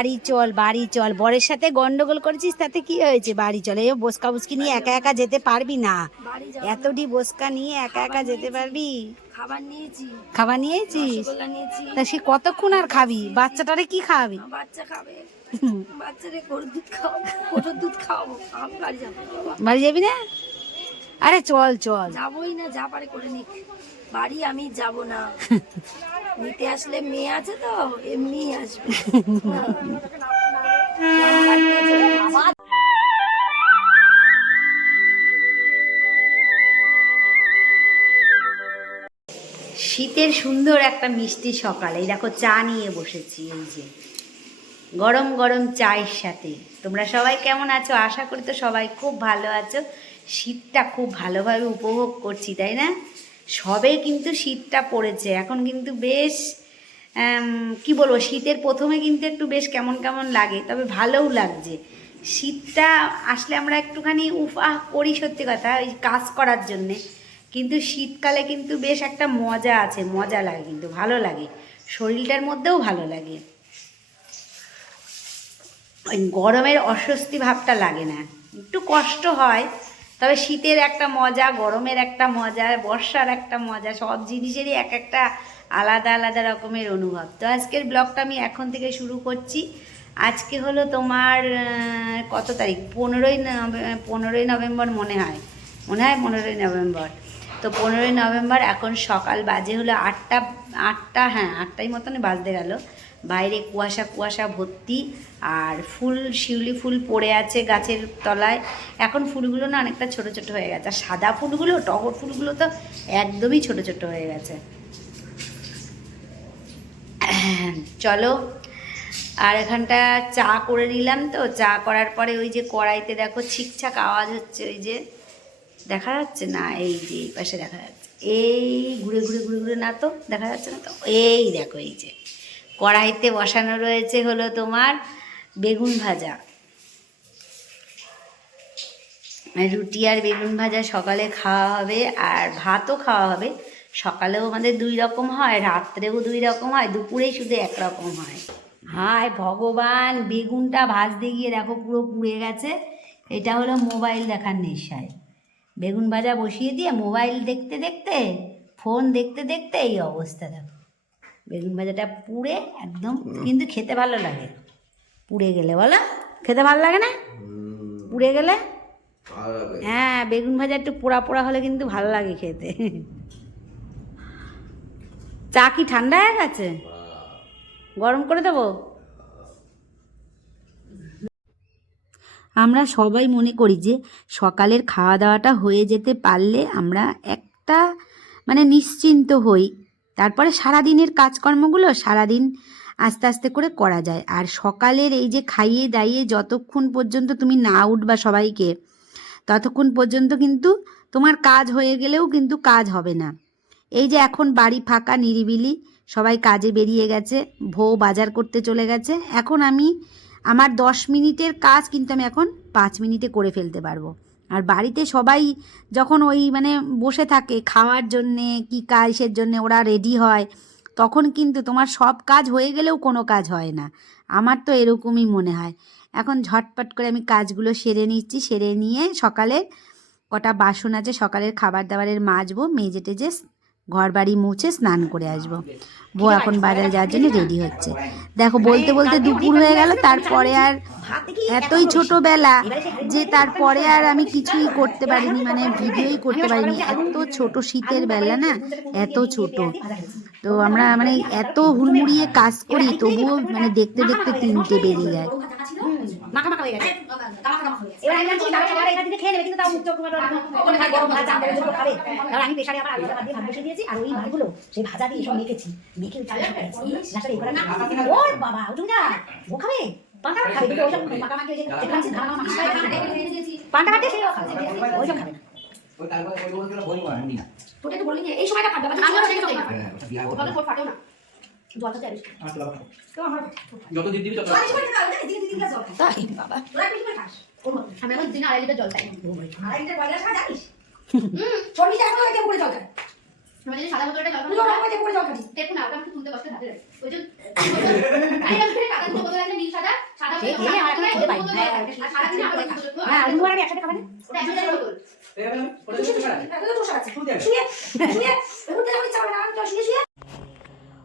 বাড়ি চল বাড়ি চল। বরের সাথে গন্ডগোল করেছিস তাতে কি হয়েছে? বাড়ি চল। এই বসকা বুসকি নিয়ে একা একা যেতে পারবি না। এতটি বসকা নিয়ে একা একা যেতে পারবি? খাবার নিয়েছি। খাবার নিয়েছিস? নিয়েছি। তা সে কতক্ষণ আর খাবি? বাচ্চাটারে কি খাওয়াবি? বাচ্চা খাবে। বাচ্চারে গরুর দুধ খাওয়াবো গরুর দুধ খাওয়াবো। আমি বাড়ি যাব। বাড়ি যাবি না? আরে চল চল। যাবোই না, যা পারে করে নিক। বাড়ি আমি যাব না। নিতে আসলে মেয়ে আছে তো এমনি আসবে। শীতের সুন্দর একটা মিষ্টি সকাল। এই দেখো চা নিয়ে বসেছি, এই যে। গরম গরম চায়ের সাথে। তোমরা সবাই কেমন আছো? আশা করি তো সবাই খুব ভালো আছো। শীতটা খুব ভালোভাবে উপভোগ করছি, তাই না? সবে কিন্তু শীতটা পড়েছে, এখন কিন্তু বেশ কি বলব, শীতের প্রথমে কিন্তু একটু বেশ কেমন কেমন লাগে, তবে ভালোও লাগছে। শীতটা আসলে আমরা একটুখানি উফাহ করি সত্যি কথা ওই কাজ করার জন্যে, কিন্তু শীতকালে কিন্তু বেশ একটা মজা আছে, মজা লাগে কিন্তু, ভালো লাগে, শরীরটার মধ্যেও ভালো লাগে। ওই গরমের অস্বস্তি ভাবটা লাগে না, একটু কষ্ট হয় তবে শীতের একটা মজা, গরমের একটা মজা, বর্ষার একটা মজা, সব জিনিসেরই এক একটা আলাদা আলাদা রকমের অনুভব। তো আজকের ব্লগটা আমি এখন থেকে শুরু করছি। আজকে হলো তোমার কত তারিখ? পনেরোই পনেরোই নভেম্বর মনে হয়। মনে হয় পনেরোই নভেম্বর। তো পনেরোই নভেম্বর এখন সকাল বাজে হলো আটটা আটটা হ্যাঁ আটটাই মতনই বাজতে গেল। বাইরে কুয়াশা কুয়াশা ভর্তি আর ফুল, শিউলি ফুল পড়ে আছে গাছের তলায়। এখন ফুলগুলো না অনেকটা ছোট ছোট হয়ে গেছে। আর সাদা ফুলগুলো, টগর ফুলগুলো তো একদমই ছোট ছোট হয়ে গেছে। চলো, আর এখানটা চা করে নিলাম তো। চা করার পরে ওই যে কড়াইতে দেখো ছিকছাক আওয়াজ হচ্ছে ওই যে। দেখা যাচ্ছে না? এই যে এই পাশে দেখা যাচ্ছে। এই ঘুরে ঘুরে ঘুরে ঘুরে না তো? দেখা যাচ্ছে না তো? এই দেখো এই যে। কড়াইতে বসানো রয়েছে হলো তোমার বেগুন ভাজা। রুটি আর বেগুন ভাজা সকালে খাওয়া হবে আর ভাতও খাওয়া হবে। সকালেও আমাদের দুই রকম হয়, রাত্রেও দুই রকম হয় দুপুরেই শুধু এক রকম হয়। হায় ভগবান, বেগুনটা ভাজতে গিয়ে দেখো পুরো পুড়ে গেছে। এটা হলো মোবাইল দেখার নেশায়। বেগুন ভাজা বসিয়ে দিয়ে মোবাইল দেখতে দেখতে, ফোন দেখতে দেখতে এই অবস্থা দেখো। বেগুন ভাজাটা পুড়ে একদম কিন্তু খেতে ভালো লাগে। পুড়ে গেলে বলো খেতে ভালো লাগে না? পুড়ে গেলে? হ্যাঁ বেগুন ভাজা একটু পোড়া পোড়া হলে কিন্তু ভালো লাগে খেতে। চা কি ঠান্ডা হয়ে গেছে? গরম করে দেবো? আমরা সবাই মনে করি যে সকালের খাওয়া দাওয়াটা হয়ে যেতে পারলে আমরা একটা মানে নিশ্চিন্ত হই। তারপরে সারাদিনের কাজকর্মগুলো সারাদিন আস্তে আস্তে করে করা যায়। আর সকালের এই যে খাইয়ে দাইয়ে যতক্ষণ পর্যন্ত তুমি না উঠবা সবাইকে, ততক্ষণ পর্যন্ত কিন্তু তোমার কাজ হয়ে গেলেও কিন্তু কাজ হবে না। এই যে এখন বাড়ি ফাঁকা, নিরিবিলি, সবাই কাজে বেরিয়ে গেছে বউ বাজার করতে চলে গেছে। এখন আমি, আমার দশ মিনিটের কাজ কিন্তু আমি এখন পাঁচ মিনিটে করে ফেলতে পারব। আর বাড়িতে সবাই যখন ওই মানে বসে থাকে খাওয়ার জন্যে, কি কাজের জন্যে ওরা রেডি হয়, তখন কিন্তু তোমার সব কাজ হয়ে গেলেও কোনো কাজ হয় না। আমার তো এরকমই মনে হয়। এখন ঝটপট করে আমি কাজগুলো সেরে নিচ্ছি, সেরে নিয়ে সকালে কটা বাসন আছে, সকালের খাবার দাবারের মাজবো মেজে টেজে ঘর বাড়ি মুছে স্নান করে আসব। বউ এখন বাজারে যাওয়ার জন্য রেডি হচ্ছে। দেখো বলতে বলতে দুপুর হয়ে গেল তারপরে আর এতই ছোটবেলা যে তারপরে আর আমি কিছুই করতে পারিনি মানে ভিডিওই করতে পারিনি এত ছোট শীতের বেলা না এত ছোট। তো আমরা মানে এত হুড়মুড়িয়ে কাজ করি তবুও মানে দেখতে দেখতে তিনটে বেরিয়ে যায়। মাখা মাখা হয়ে গেছে। এবার আমি বলছি তাহলে সবাই এখান থেকে খেয়ে নেবে কিন্তু তাও মুখ চোখ ওখানে খাই গরম ভাত। চাল ডালের খাবে। কারণ আমি প্রেশারে আবার আলু ভাত দিয়ে ভাত বসে দিয়েছি আর ওই ভাতগুলো সেই ভাজা দিয়ে সব মেখেছি। মেখে ওই চালে সব এই করে না ওর বাবা ও না ও খাবে? পান্তা খাবে কিন্তু ওইসব মাখা মাখি ওই যে যেখানে মাখা পান্তা দিয়ে সেও খাবে। ওইসব খাবে। না তোটা একটু বললি এই সময়টা ফাটবে আমি আরও দেখে যাই তাহলে ফোট ফাটেও না জলটা চাই তো আমার যত দিন দিবি তত তাই বাবা। আমি এখন দিনে আড়াই লিটার জল চাই আমাদের সাদা বোতলটা জল দেখুন না ওটা আমাকে তুলতে কষ্ট হাতে ওই যে আরে আমি কাকা দুটো বোতল আছে নীল সাদা। সে খেয়ে আমার এখন খিদে পাইনি হ্যাঁ তুমি আর আমি একসাথে খাবে না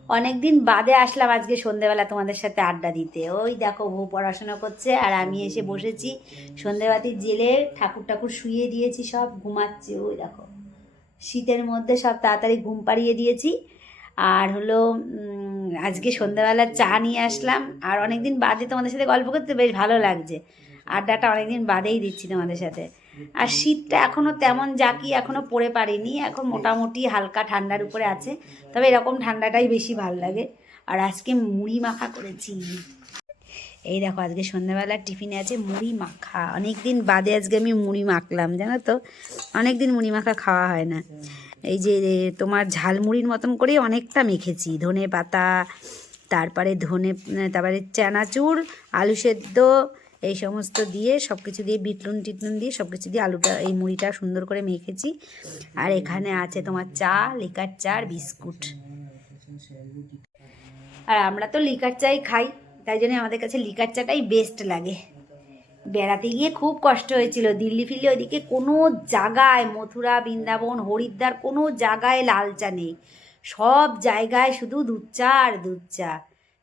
অনেক দিন বাদে আসলাম আজকে সন্ধেবেলা তোমাদের সাথে আড্ডা দিতে। ওই দেখো বউ পড়াশোনা করছে আর আমি এসে বসেছি। সন্ধেবাতির জেলে ঠাকুর ঠাকুর শুয়ে দিয়েছি, সব ঘুমাচ্ছে, ওই দেখো। শীতের মধ্যে সব তাড়াতাড়ি ঘুম পাড়িয়ে দিয়েছি। আর হলো আজকে সন্ধেবেলা চা নিয়ে আসলাম। আর অনেক দিন বাদে তোমাদের সাথে গল্প করতে বেশ ভালো লাগছে। আড্ডাটা অনেক দিন বাদেই দিচ্ছি তোমাদের সাথে। আর শীতটা এখনও তেমন জাকি এখনও পড়ে পারিনি, এখন মোটামুটি হালকা ঠান্ডার উপরে আছে, তবে এরকম ঠান্ডাটাই বেশি ভালো লাগে। আর আজকে মুড়ি মাখা করেছি। এই দেখো, আজকে সন্ধ্যাবেলার টিফিনে আছে মুড়ি মাখা। অনেক দিন বাদে আজকে আমি মুড়ি মাখলাম, জানো তো? অনেক দিন মুড়ি মাখা খাওয়া হয় না। এই যে তোমার ঝালমুড়ির মতন করেই অনেকটা মেখেছি। ধনে পাতা তারপরে ধনে, তারপরে চানাচুর, আলু সেদ্ধ এই সমস্ত দিয়ে সব কিছু দিয়ে বিটলুন টিটলুন দিয়ে সব কিছু দিয়ে আলুটা, এই মুড়িটা সুন্দর করে মেখেছি। আর এখানে আছে তোমার চা লিকার চা আর বিস্কুট। আর আমরা তো লিকার চাই খাই, তাই জন্য আমাদের কাছে লিকার চাটাই বেস্ট লাগে। বেড়াতে গিয়ে খুব কষ্ট হয়েছিল। দিল্লি ফিল্লি ওইদিকে কোনো জায়গায়, মথুরা, বৃন্দাবন, হরিদ্বার কোনো জায়গায় লাল চা নেই। সব জায়গায় শুধু দুধ চা আর দুধ চা।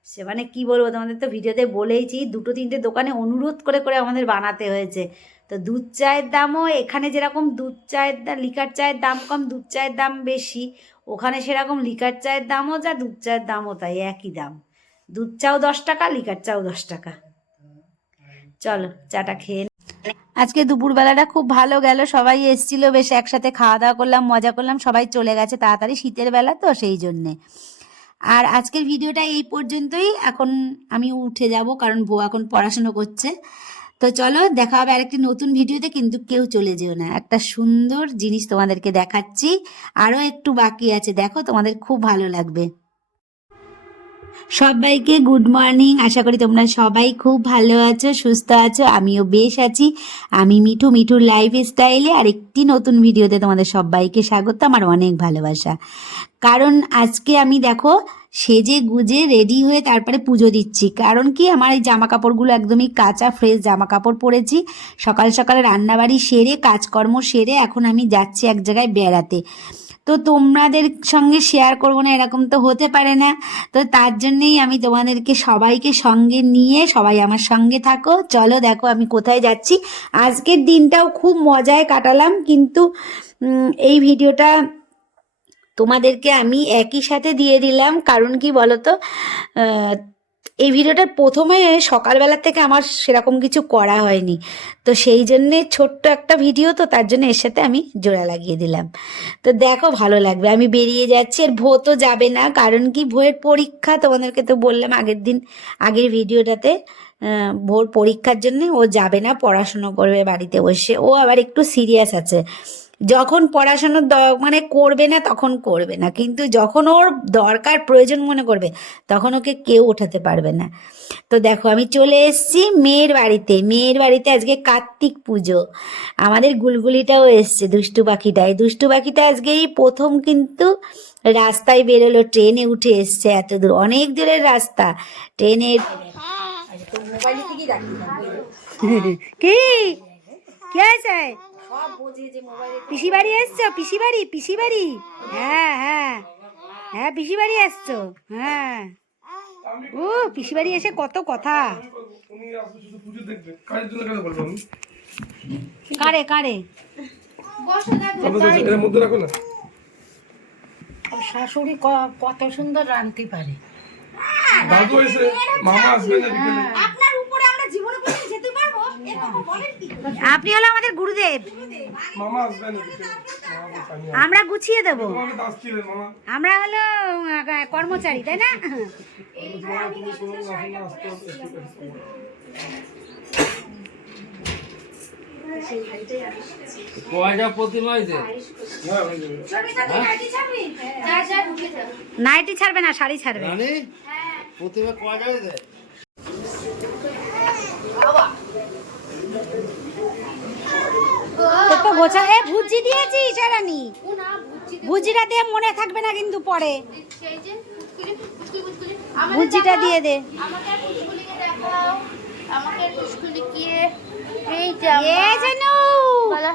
সে মানে কী বলব, তোমাদের তো ভিডিওতে বলেইছি, দুটো তিনটে দোকানে অনুরোধ করে করে আমাদের বানাতে হয়েছে। তো দুধ চায়ের দামও এখানে যেরকম দুধ চায়ের দাম লিকার চায়ের দাম কম, দুধ চায়ের দাম বেশি, ওখানে সেরকম লিকার চায়ের দামও যা, দুধ চায়ের দামও তাই একই দাম। দুধ চাও দশ টাকা, লিকার চাও দশ টাকা। চলো, চাটা খেয়ে। আজকে দুপুরবেলাটা খুব ভালো গেল, সবাই এসছিল, বেশ একসাথে খাওয়া দাওয়া করলাম, মজা করলাম, সবাই চলে গেছে তাড়াতাড়ি শীতের বেলা তো সেই জন্যে। আর আজকের ভিডিওটা এই পর্যন্তই। এখন আমি উঠে যাব কারণ বউ এখন পড়াশুনো করছে। তো চলো দেখা হবে আরেকটি নতুন ভিডিওতে, কিন্তু কেউ চলে যেও না। একটা সুন্দর জিনিস তোমাদেরকে দেখাচ্ছি। আরও একটু বাকি আছে। দেখো তোমাদের খুব ভালো লাগবে। সবাইকে গুড মর্নিং আশা করি তোমরা সবাই খুব ভালো আছো, সুস্থ আছো, আমিও বেশ আছি। আমি মিঠু, মিঠুর লাইফ স্টাইলে আর একটি নতুন ভিডিওতে তোমাদের সবাইকে স্বাগত, আমার অনেক ভালোবাসা। কারণ আজকে আমি দেখো, সেজে গুজে রেডি হয়ে তারপরে পুজো দিচ্ছি। কারণ কি, আমার এই জামা কাপড়গুলো একদমই কাঁচা ফ্রেশ জামা কাপড় পরেছি। সকাল সকাল রান্নাবাড়ি সেরে, কাজকর্ম সেরে এখন আমি যাচ্ছি এক জায়গায় বেড়াতে। তো তোমাদের সঙ্গে শেয়ার করব না, এরকম তো হতে পারে না। তো তার জন্যেই আমি তোমাদেরকে সবাইকে সঙ্গে নিয়ে, সবাই আমার সঙ্গে থাকো। চলো দেখো আমি কোথায় যাচ্ছি। আজকের দিনটাও খুব মজায় কাটালাম, কিন্তু এই ভিডিওটা তোমাদেরকে আমি একই সাথে দিয়ে দিলাম। কারণ কি বলতো? এই ভিডিওটা প্রথমে সকালবেলা থেকে আমার সেরকম কিছু করা হয়নি। তো সেই জন্যে ছোট্ট একটা ভিডিও, তো তার জন্য এর সাথে আমি জোড়া লাগিয়ে দিলাম। তো দেখো ভালো লাগবে, আমি বেরিয়ে যাচ্ছি। আর ভো তো যাবে না, কারণ কি ভোয়ের পরীক্ষা, তোমাদেরকে তো বললাম আগের দিন, আগের ভিডিওটাতে ভোর পরীক্ষার জন্য ও যাবে না, পড়াশুনো করবে বাড়িতে বসে। ও আবার একটু সিরিয়াস আছে। যখন পড়াশোনার দ- মানে করবে না তখন করবে না। কিন্তু যখন ওর দরকার প্রয়োজন মনে করবে তখন ওকে কেউ ওঠাতে পারবে না। তো দেখো আমি চলে এসেছি মেয়ের বাড়িতে। মেয়ের বাড়িতে আজকে কার্তিক পুজো। আমাদের গুলগুলিটাও এসছে দুষ্টু পাখিটা। এই দুষ্টু পাখিটা আজকে এই প্রথম কিন্তু রাস্তায় বেরোলো ট্রেনে উঠে এসছে এত দূর। অনেক দূরের রাস্তা ট্রেনে মোবাইলে কি? কি আছে? পিসি বাড়ি এসছো? পিসি বাড়ি? পিসি বাড়ি? হ্যাঁ হ্যাঁ। হ্যাঁ পিসি বাড়ি এসছো? হ্যাঁ। ও পিসি বাড়ি এসে কত কথা। কারে কারে? আপনাদের এর মধ্যে রাখো না। শাশুড়ি কত সুন্দর রাঁধতে পারে। দাদু এসে মামা আসবে না বিকেলে। আপনি হলো আমাদের গুরুদেব। আমরা গুছিয়ে দেব। আমরা হলো কর্মচারী তাই না? কয়টা প্রতিমা নাইটি ছাড়বে না শাড়ি ছাড়বে। প্রতিমা কয়টা মোচা হে ভুজি দিয়েছিস সেরানি ভুজিটা দিয়ে মনে থাকবে না কিন্তু পরে। ভুজিটা দিয়ে দে।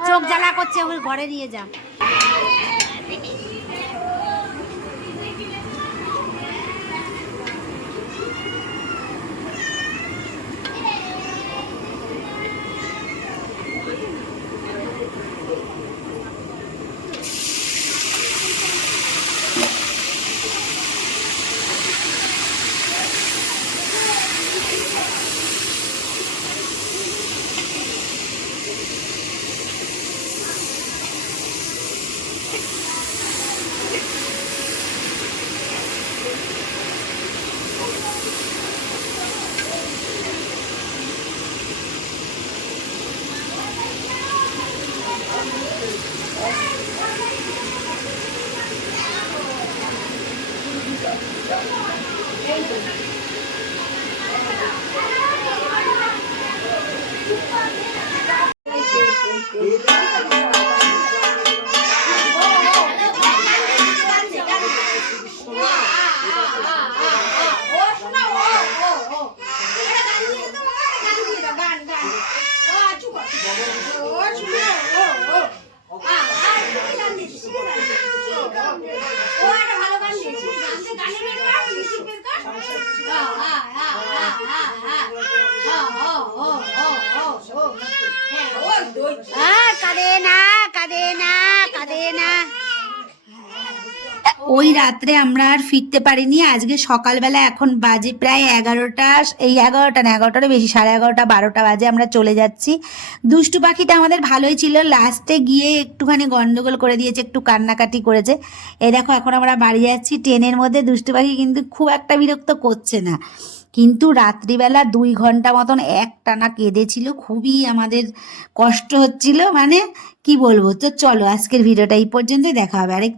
চোখ জ্বালা করছে ওর ঘরে নিয়ে যা। না ওই রাত্রে আমরা আর ফিরতে পারিনি। আজকে সকালবেলা এখন বাজে প্রায় এগারোটা, এই এগারোটা না এগারোটারও বেশি, সাড়ে এগারোটা, বারোটা বাজে আমরা চলে যাচ্ছি। দুষ্টু পাখিটা আমাদের ভালোই ছিল। লাস্টে গিয়ে একটুখানি গন্ডগোল করে দিয়েছে, একটু কান্নাকাটি করেছে। এ দেখো, এখন আমরা বাড়ি যাচ্ছি। ট্রেনের মধ্যে দুষ্টু পাখি কিন্তু খুব একটা বিরক্ত করছে না। কিন্তু রাত্রিবেলা দুই ঘণ্টা মতন এক টানা কেঁদেছিল, খুবই আমাদের কষ্ট হচ্ছিল। মানে কি বলব? তো চলো, আজকের ভিডিওটা এই পর্যন্তই, দেখা হবে আরেক